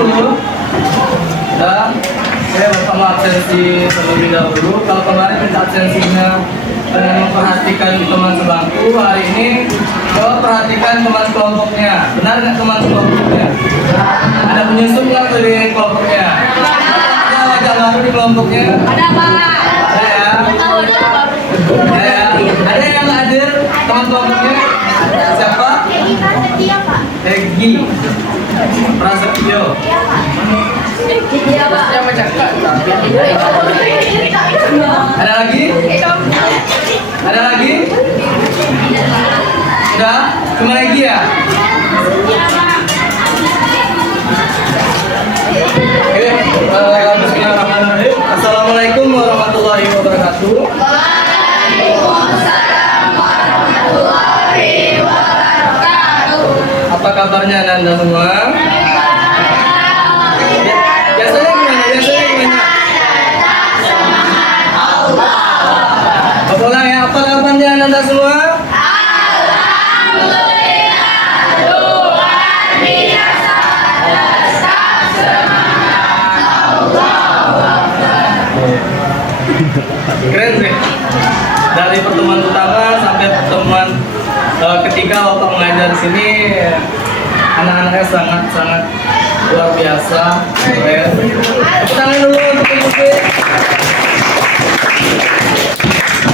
dulu. Dan saya Bapak mau absensi terlebih dahulu. Kalau kemarin minta absensinya dengan memperhatikan teman sebangku, hari ini coba perhatikan teman kelompoknya. Benar nggak teman kelompoknya? Ada penyusup nggak dari kelompoknya? Ada wajah baru di kelompoknya? Ada Pak. Ada ya? Ada ya? Ada yang nggak hadir teman kelompoknya? Siapa? Egi Prasetyo. Iya Pak. Ada lagi? Ada lagi? Sudah? Cuma lagi ya? Oke, bismillahirrahmanirrahim. Assalamualaikum warahmatullahi wabarakatuh. Apa kabarnya Anda semua? Biasanya gimana? Ulang ya, apa kabarnya Anda semua? Keren sih. Dari pertemuan pertama sampai pertemuan ketiga Bapak mengajar di sini, anak-anaknya sangat luar biasa. Keren. Tepuk tangan dulu untuk ibu.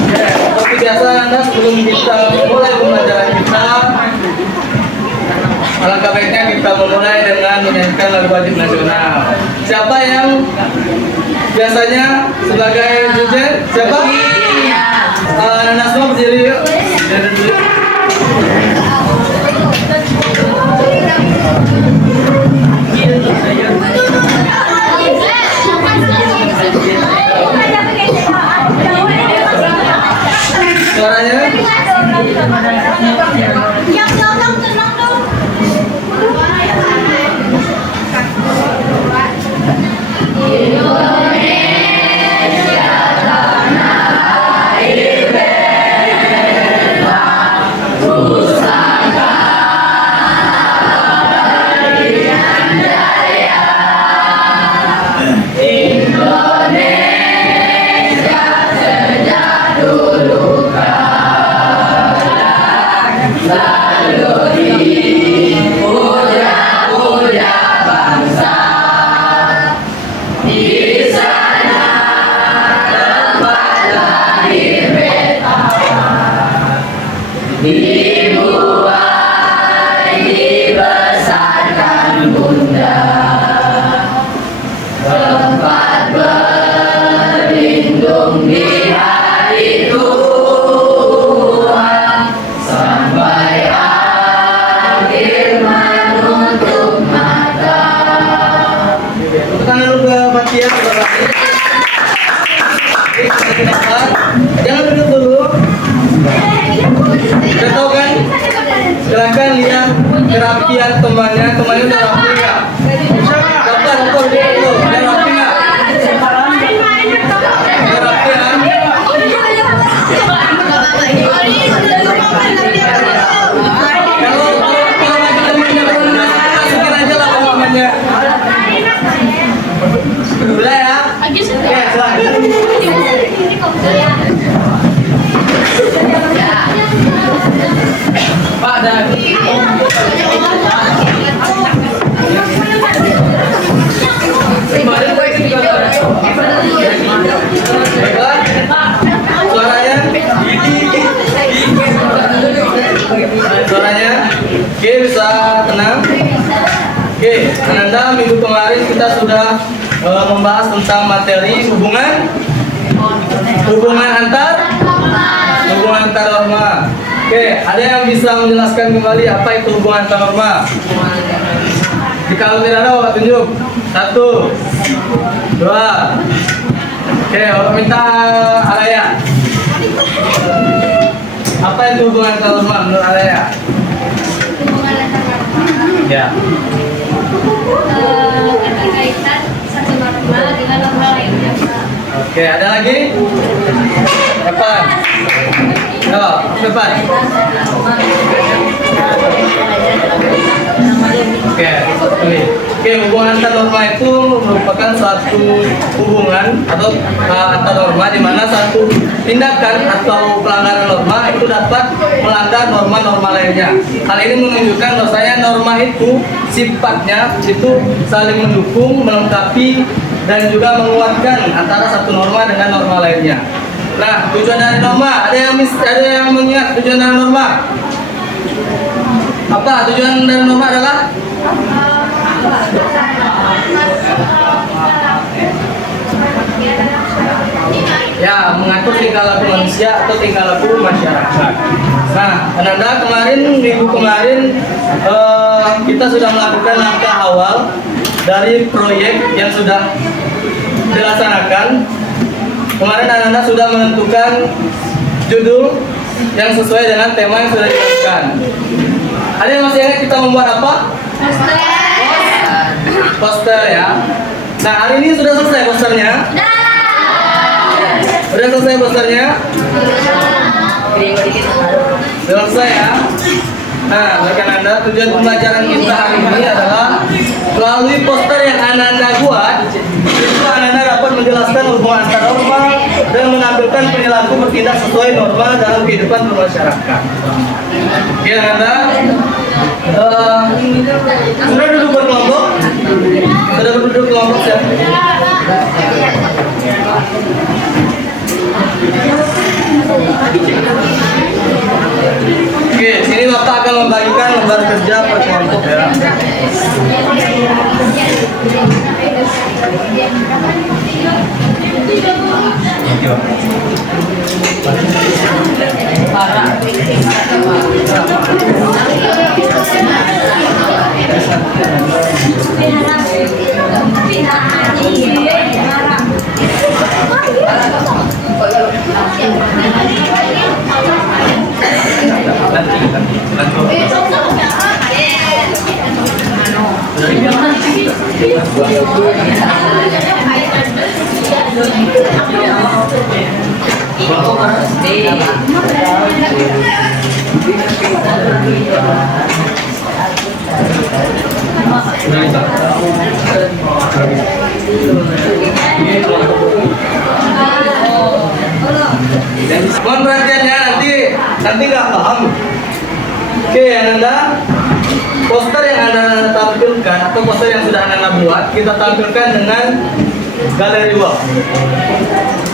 Ya, seperti biasa Anda sebelum kita mulai pembelajaran kita, alangkah baiknya kita memulai dengan menyanyikan lagu wajib nasional. Siapa yang biasanya sebagai jujur? Siapa? Nana semua berdiri yuk. Berdiri dulu. Suaranya? Yang belakang tenang dong. Jangan duduk dulu. Udah tahu kan? Silahkan lihat kerapian temannya udah rapi nggak? Dokter, duduk dulu. Udah rapi nggak? Udah rapi ya? Kalau bagi temannya belum masukin aja lah temannya. Mulai ya? Oke, silahkan. Pak dan suaranya oke, bisa tenang. Oke, Ananda, minggu kemarin kita sudah membahas tentang materi hubungan antar norma. Oke, ada yang bisa menjelaskan kembali apa itu hubungan antar norma? Jika tidak ada, Bapak tunjuk. 1, 2. Oke, Bapak minta Alaya. Apa itu hubungan antar norma menurut Alaya? Hubungan antar norma. Ya. Keterkaitan satu norma dengan norma lainnya. Oke, ada lagi? Depan. Yo, depan. Oke, Oke, hubungan antar norma itu merupakan suatu hubungan atau antar norma di mana satu tindakan atau pelanggaran norma itu dapat melanggar norma-norma lainnya. Hal ini menunjukkan bahwasanya norma itu sifatnya itu saling mendukung, melengkapi, dan juga menguatkan antara satu norma dengan norma lainnya. Nah, tujuan dari norma, ada yang mengingat tujuan dari norma? Apa tujuan dari norma adalah? Ya, mengatur tingkah laku manusia atau tingkah laku masyarakat. Nah, Ananda minggu kemarin kita sudah melakukan langkah awal dari proyek yang sudah dilaksanakan. Kemarin Ananda sudah menentukan judul yang sesuai dengan tema yang sudah ditentukan. Ada yang masih ingat kita membuat apa? Poster ya. Nah, hari ini sudah selesai posternya? Sudah selesai posternya? Sudah selesai ya? Nah, rekan Anda, tujuan pembelajaran kita hari ini adalah melalui poster yang Ananda buat, itu Ananda dapat menjelaskan hubungan antar norma dan menampilkan perilaku bertindak sesuai norma dalam kehidupan bermasyarakat. Oke, Ananda, sudah duduk berkelompok? Sudah duduk kelompok ya? Oke, sini Bapak akan membagikan lembar kerja per kelompok ya. Mohon perhatiannya, nanti nggak paham. Oke, Ananda, poster yang Anda tampilkan atau poster yang sudah Anda buat, kita tampilkan dengan galeri walk.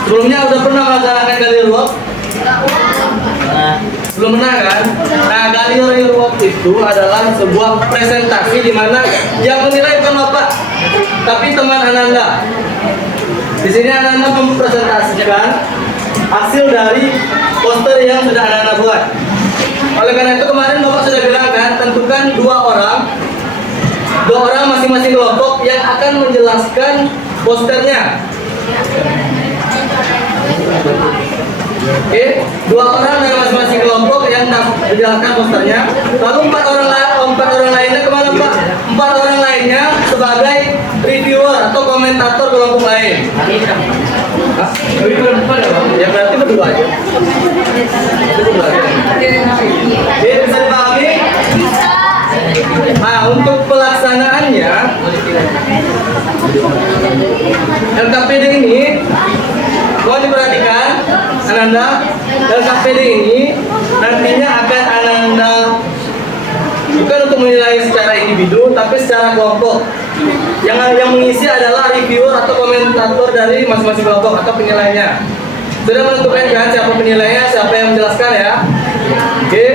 Sebelumnya udah pernah melaksanakan galeri walk? Belum pernah kan? Nah, galeri walk itu adalah sebuah presentasi di mana yang menilai bukan Bapak, tapi teman Ananda. Di sini Ananda mempresentasikan hasil dari poster yang sudah Ananda buat. Oleh karena itu kemarin Bapak sudah bilang kan, tentukan dua orang masing-masing kelompok yang akan menjelaskan posternya. Oke, dua orang dari masing-masing kelompok yang menjelaskan posternya. Lalu empat orang lainnya kemana Pak? 4 orang lainnya sebagai reviewer atau komentator kelompok lain. Hah? Ya berarti berdua aja. Oke, bisa dipahami? Nah, untuk pelaksanaannya LKPD ini mohon diperhatikan Ananda, LKPD ini nantinya akan Ananda bukan untuk menilai secara individu tapi secara kelompok. Yang mengisi adalah reviewer atau komentator dari masing-masing kelompok atau penilainya. Sudah menentukan kan siapa penilainya, siapa yang menjelaskan ya? Oke.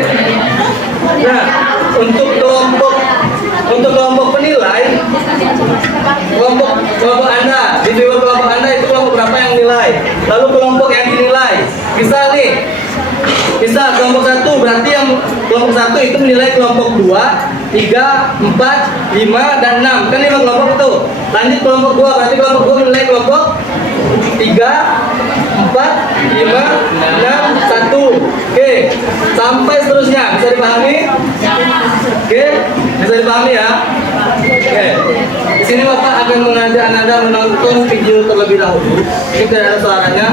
Nah, untuk kelompok penilai, kelompok Anda, di reviewer kelompok Anda itu kelompok berapa yang nilai? Lalu kelompok yang dinilai, bisa kelompok 1 berarti yang kelompok 1 itu menilai kelompok 2, 3, 4, 5 dan 6. Kan 5 kelompok itu. Lanjut kelompok 2 berarti kelompok 2 menilai kelompok 3, 4, 5, 6, 1. Oke, sampai seterusnya. Bisa dipahami? Oke, bisa dipahami ya? Oke. Di sini Bapak akan mengajak Anda menonton video terlebih dahulu. Ini tidak ada suaranya.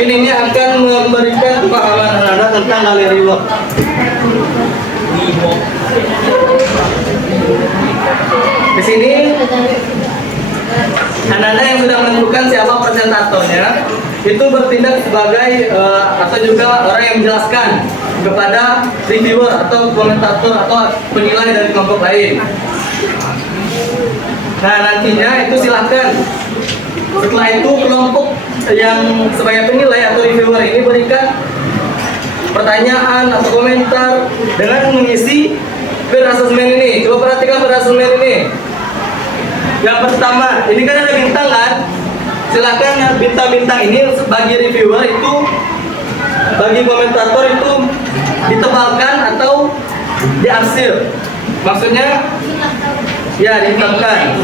Ini akan memberikan pemahaman Anda tentang galeri walk. Di Di sini Ananda yang sudah menentukan siapa presentatornya itu bertindak sebagai atau juga orang yang menjelaskan kepada reviewer atau komentator atau penilai dari kelompok lain. Nah, nantinya itu silahkan setelah itu kelompok yang sebagai penilai atau reviewer ini berikan pertanyaan atau komentar dengan mengisi peer assessment ini. Coba perhatikan peer assessment ini. Yang pertama, ini kan ada bintang kan? Silahkan bintang-bintang ini bagi reviewer itu, bagi komentator itu ditebalkan atau diarsir. Maksudnya ya dihitamkan.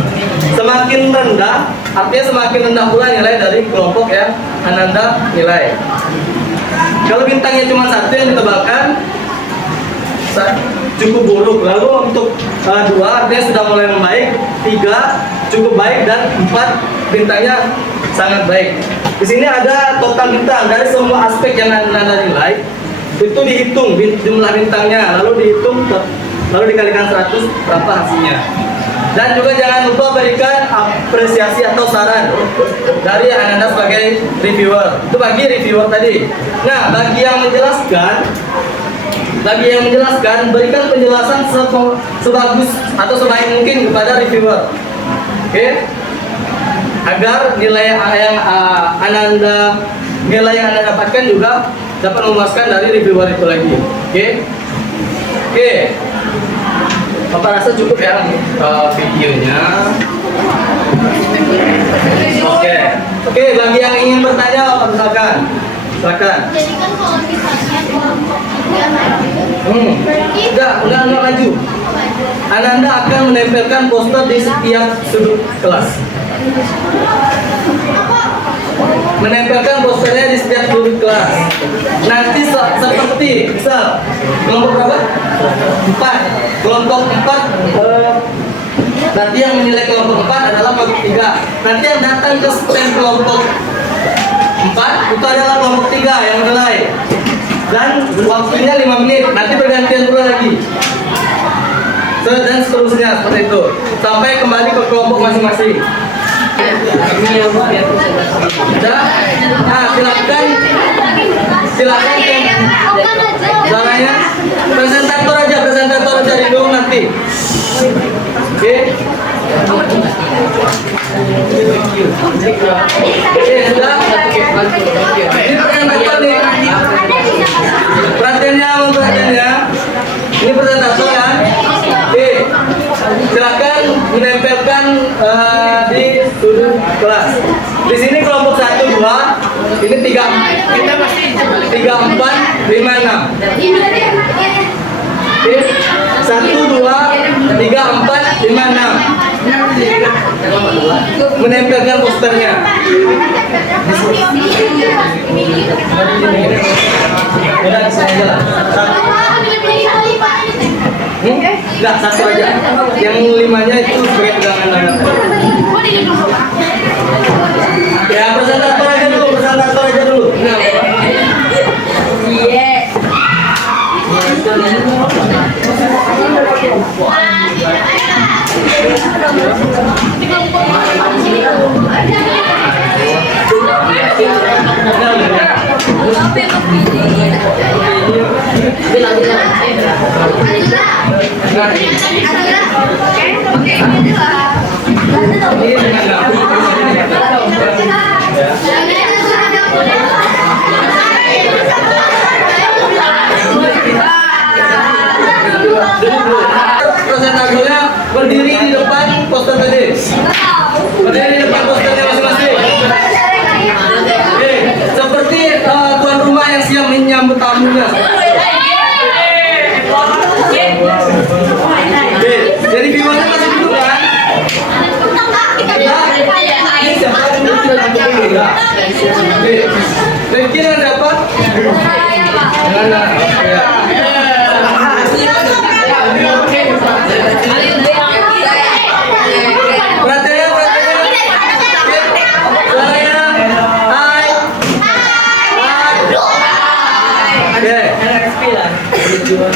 Semakin rendah, artinya semakin rendah pula nilai dari kelompok yang Ananda nilai. Kalau bintangnya cuma satu yang ditebalkan, cukup buruk. Lalu untuk 2 artinya sudah mulai membaik, 3 cukup baik, dan 4 bintangnya sangat baik. Di sini ada total bintang dari semua aspek yang Anda nilai, itu dihitung jumlah bintangnya, lalu dihitung, lalu dikalikan 100 berapa hasilnya. Dan juga jangan lupa berikan apresiasi atau saran dari Anda sebagai reviewer. Itu bagi reviewer tadi. Nah, bagi yang menjelaskan, berikan penjelasan sebagus atau sebaik mungkin kepada reviewer. Oke? Agar nilai yang Anda dapatkan juga dapat memuaskan dari reviewer itu lagi. Oke? Oke. Bapak rasa cukup ya videonya. Oke, bagi yang ingin bertanya, Bapak silakan. Silakan. Jadi kan kalau misalnya kelompok 3 Enggak maju. Ananda akan menempelkan poster di setiap sudut kelas. Menempelkan posternya di setiap sudut kelas. Nanti seperti misal kelompok berapa? 4. Kelompok 4 nanti yang menilai kelompok 4 adalah kelompok 3. Nanti yang datang ke stand kelompok 4 itu adalah kelompok 3 yang menilai. Dan waktunya 5 menit. Nanti bergantian pula lagi. Dan seterusnya seperti itu sampai kembali ke kelompok masing-masing. Sudah? Nah, silakan caranya presentator aja dulu nanti. Oke. Sudah? Ini presentator nih. Perhatiannya. Ini presentator kan? Oke. Silakan menempelkan di sudut kelas. Di sini kelompok 1, 2, ini 3, 4, 5, 6. Oke. 1, 2, 3, 4, 5, 6. Menempelkan posternya. Udah saya jalan. Enggak, 1 aja. Yang 5-nya itu sebagai pegangan tangan. Ya, presentator aja dulu. Presentatornya berdiri di depan poster tadi. Berdiri di depan posternya masing-masing. Oke, seperti tuan rumah yang siap menyambut tamunya. Oke, jadi viewernya masih duduk kan? Oke, Rifki dengan siapa? Dengan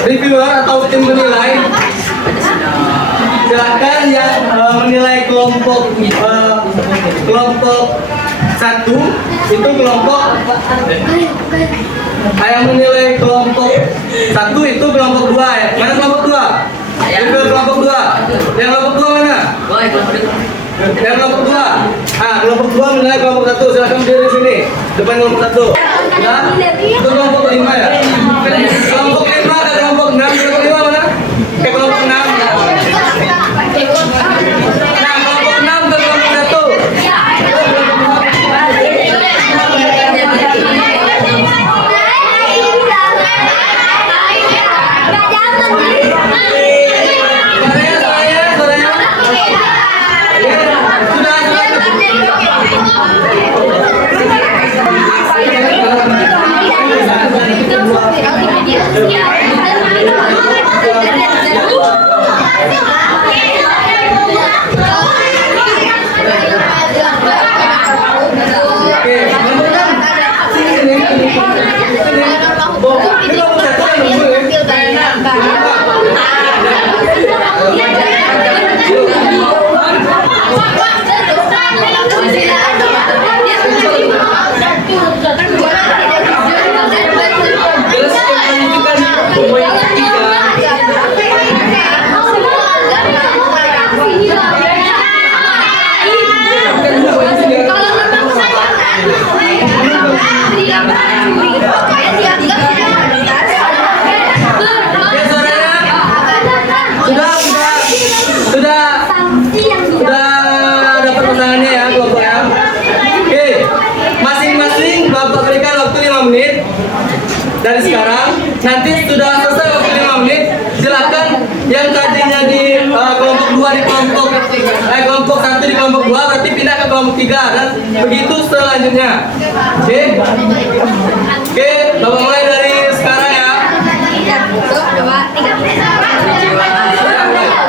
reviewer atau tim penilai Silakan yang menilai kelompok satu itu kelompok yang menilai kelompok satu itu kelompok dua ya. Mana kelompok dua? Itu kelompok dua. Yang kelompok dua mana? Yang kelompok dua. Kelompok dua menilai kelompok satu. Silakan berdiri di sini. Depan kelompok satu. Ya. Itu kelompok lima ya. Kelompok lima ada kelompok enam. Kelompok lima mana? Kelompok enam. Nah, kelompok enam ke kelompok satu. Dari sekarang, nanti sudah selesai waktu 5 menit. Silakan yang tadinya di kelompok 2 di kelompok 1 di kelompok 2 berarti pindah ke kelompok 3 dan begitu selanjutnya. Oke, Bapak mulai dari sekarang ya. Silakan.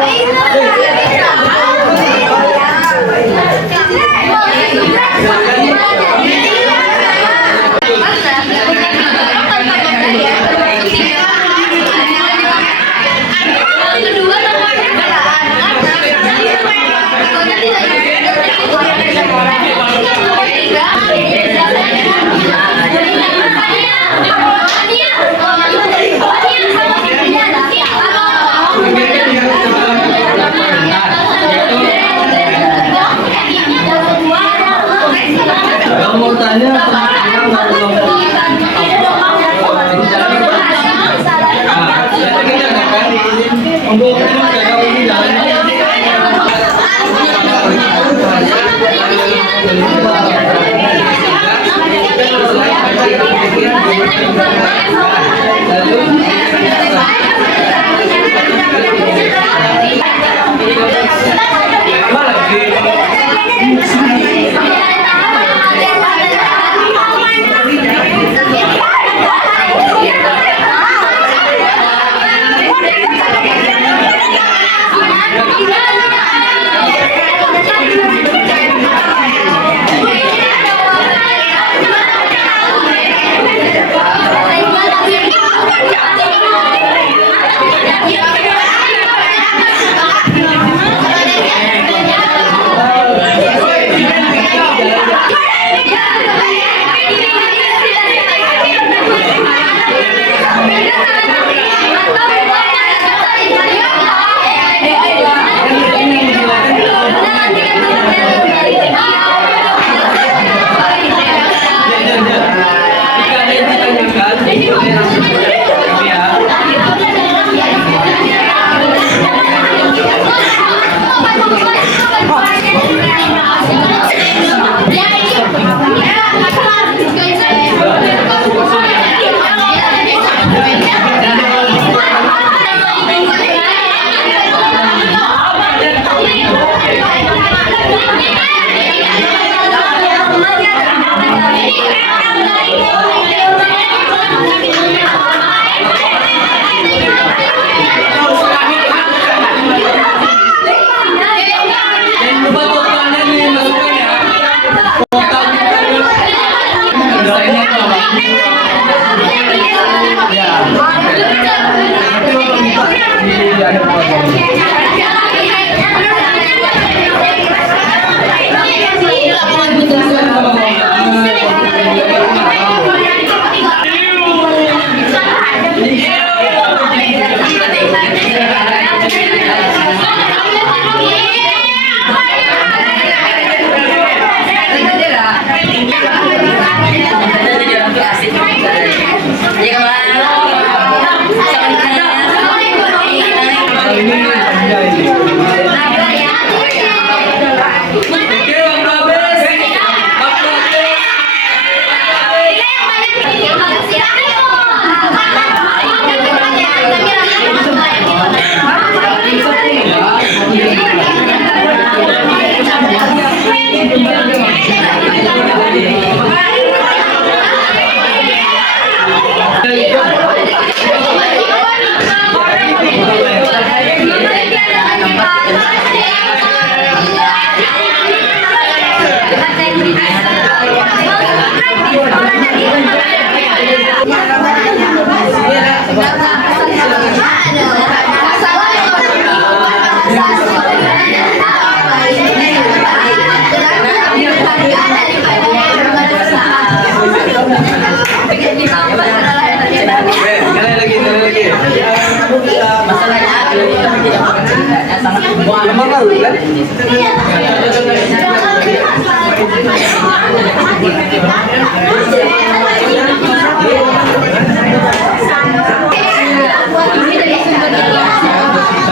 Gampang kan lu kan?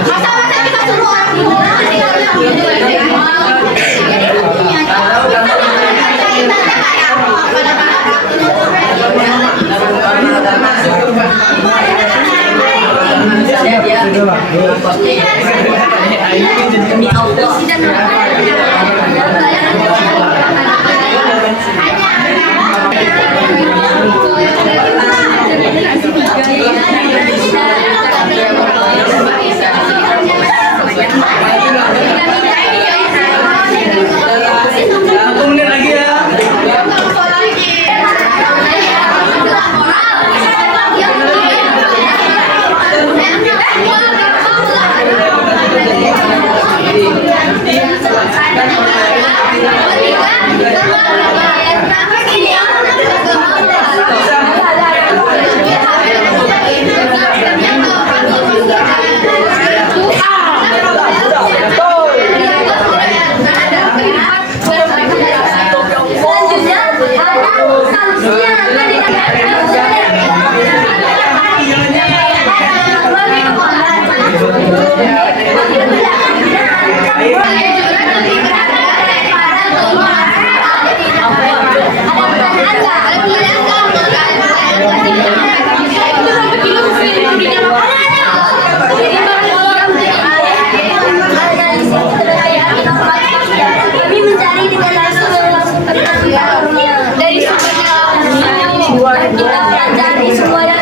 Masa-masa kita suruh orang demi Allah. Satu menit lagi ya. Dari sumbernya kita pelajari semuanya.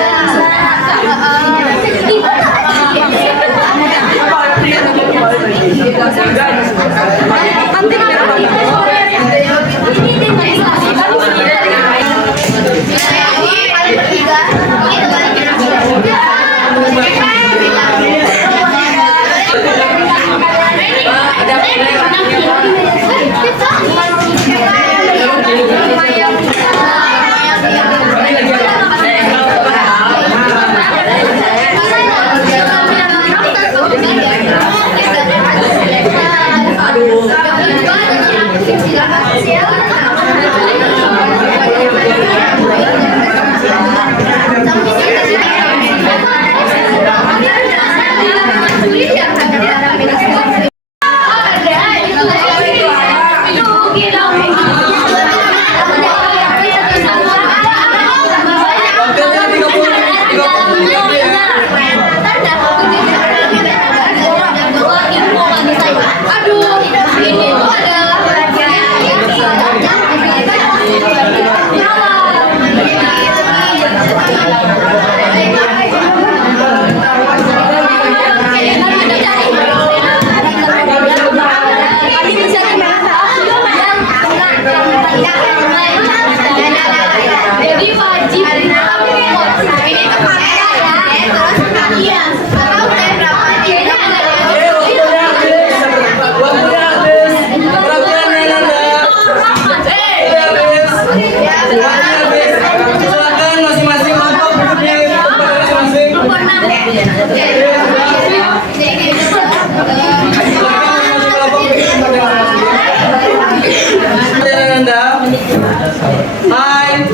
Hai.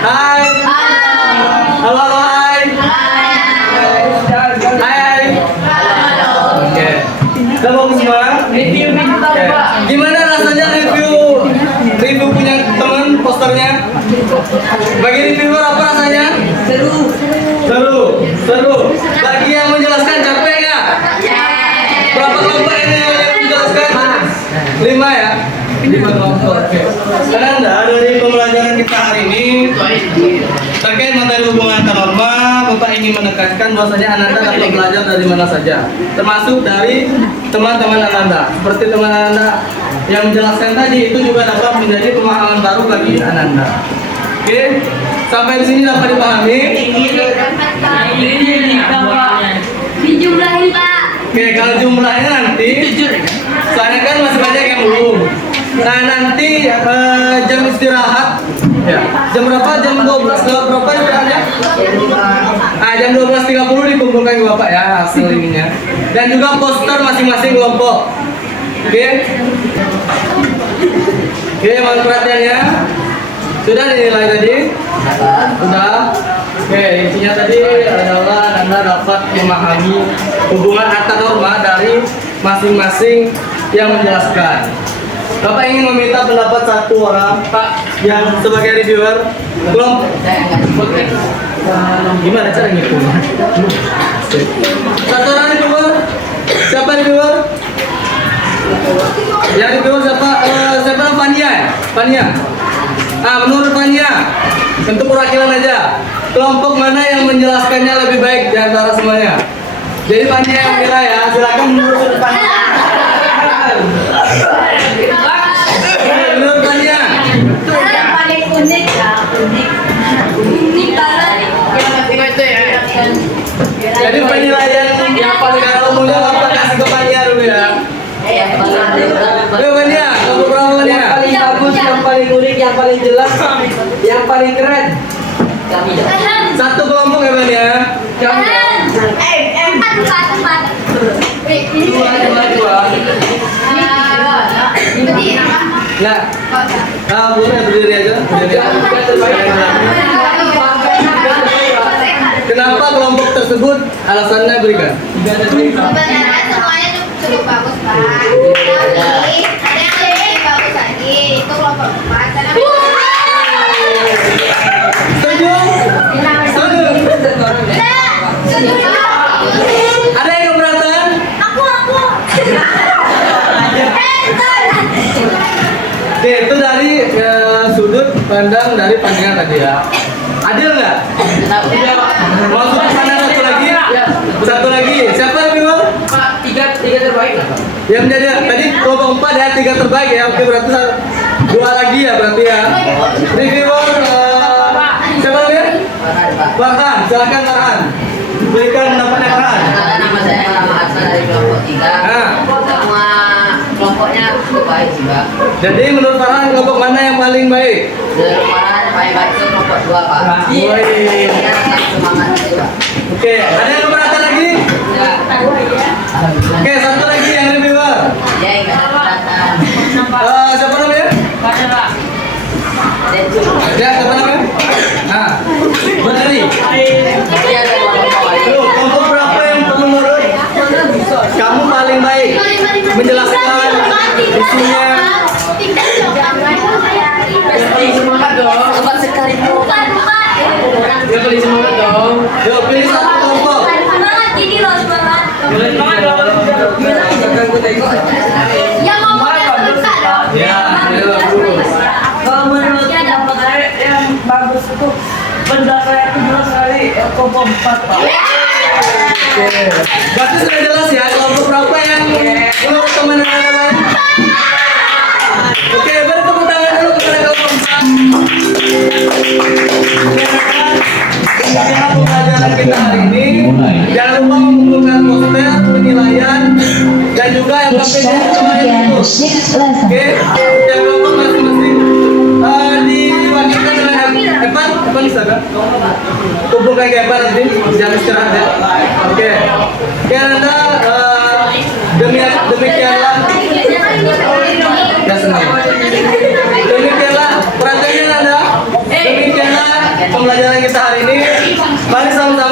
Hai. Halo, hai. Hai. Oke. Halo semua. Gimana rasanya review punya teman posternya? Bagi reviewer apa rasanya? Seru. Bagi yang menjelaskan capek nggak? Berapa kelompok ini yang menjelaskan? 5 ya? 5 kelompok. Oke. Ananda, dari pembelajaran kita hari ini terkait materi hubungan antar norma, Bapak ingin menekankan bahwasanya Ananda dapat belajar dari mana saja, termasuk dari teman-teman Ananda. Seperti teman Ananda yang menjelaskan tadi, itu juga dapat menjadi pemahaman baru bagi Ananda. Oke, sampai di sini dapat dipahami? Dijumlahin, Pak. Oke, kalau jumlahnya nanti, soalnya kan masih banyak yang belum. Nah nanti jam istirahat Ya. Jam berapa? Jam 12 lewat berapa istirahatnya? Jam 12.30 dikumpulkan ke Bapak ya hasil ininya. Dan juga poster masing-masing kelompok. Oke. Oke, mohon perhatiannya. Sudah dinilai tadi? Sudah. Oke, intinya tadi adalah Anda dapat memahami hubungan antar norma dari masing-masing yang menjelaskan. Bapak ingin meminta pendapat satu orang, Pak, yang sebagai reviewer. Belum? Gimana cara ngitung? Satu orang reviewer. Siapa reviewer? Yang reviewer siapa? Siapa? Fania. Fania. Menurut Fania, untuk perwakilan aja. Kelompok mana yang menjelaskannya lebih baik di antara semuanya? Jadi Fania yang menilai ya. Silakan menurut sudut pandang. Menurut Fania. Itu yang paling unik ya, unik karena itu ya. Jadi penilaian yang paling umumnya Bapak kasih ke Fania dulu ya. Ayo Fania, kamu berapa Fania? Paling bagus, yang paling unik, yang paling jelas, yang paling keren. Satu kelompok ya Fania. Empat. Dua. Ya. Boleh berdiri aja. Kenapa kelompok tersebut? Alasannya berikan. Sebenarnya semuanya cukup bagus, Pak. Tapi ada yang lebih bagus lagi. Itu kelompok 4 karena Setuju? Setuju? Ada yang keberatan? Aku. Oke, itu dari sudut pandang dari Fania tadi ya. Adil nggak? Mau sudut pandang satu lagi? Satu lagi. Siapa reviewer? Tiga terbaik lah, Pak. Yang menjadi tadi kelompok 4 ya, 3 terbaik ya. Oke, berarti 2 lagi ya berarti ya. Reviewer siapa namanya? Farhan, silakan Farhan. Berikan pendapatnya Farhan. Dari kelompok 3 semua kelompoknya cukup baik sih Pak. Jadi menurut Farhan kelompok mana yang paling baik? Dari mana yang paling baik itu kelompok 2 Pak. Woi. Kita tetap semangat sih Pak. Oke, ada yang keberatan lagi? Ya, Oke, satu lagi yang reviewer. ya enggak ada keberatan. Siapa namanya? Dan cukup. Ya, siapa namanya? Berdiri. Tapi ada kelompok lain. Tuh, kelompok berapa yang menurut kamu paling baik menjelaskan isunya? Semangat dong. Cepat sekali Bukan. Ya paling semangat dong. Yuk, pilih satu kelompok. Semangat gini loh, semangat. Semangat dong. Jangan gue tengok. Yang ngomongnya suka dong. Ya, ayo dulu. Kalau menurut saya yang bagus itu penjelasannya itu jelas sekali kelompok 4 Pak. Oke. Berarti sudah jelas ya kelompok berapa yang menurut teman-teman lain? Oke, beri tepuk tangan dulu kepada kelompok 4. Sekian pembelajaran kita hari ini. Jangan lupa mengumpulkan poster, penilaian, dan juga yang It's penting time to begin the sixth lesson. Oke, yang kelompok masing-masing diwakilkan dengan Evan bisa kan? Kumpulkan ke Evan nanti, jangan istirahat ya. Oke, Anda demikianlah. Ya senang. Demikianlah perhatiannya Anda. Demikianlah pembelajaran kita hari ini. Mari sama-sama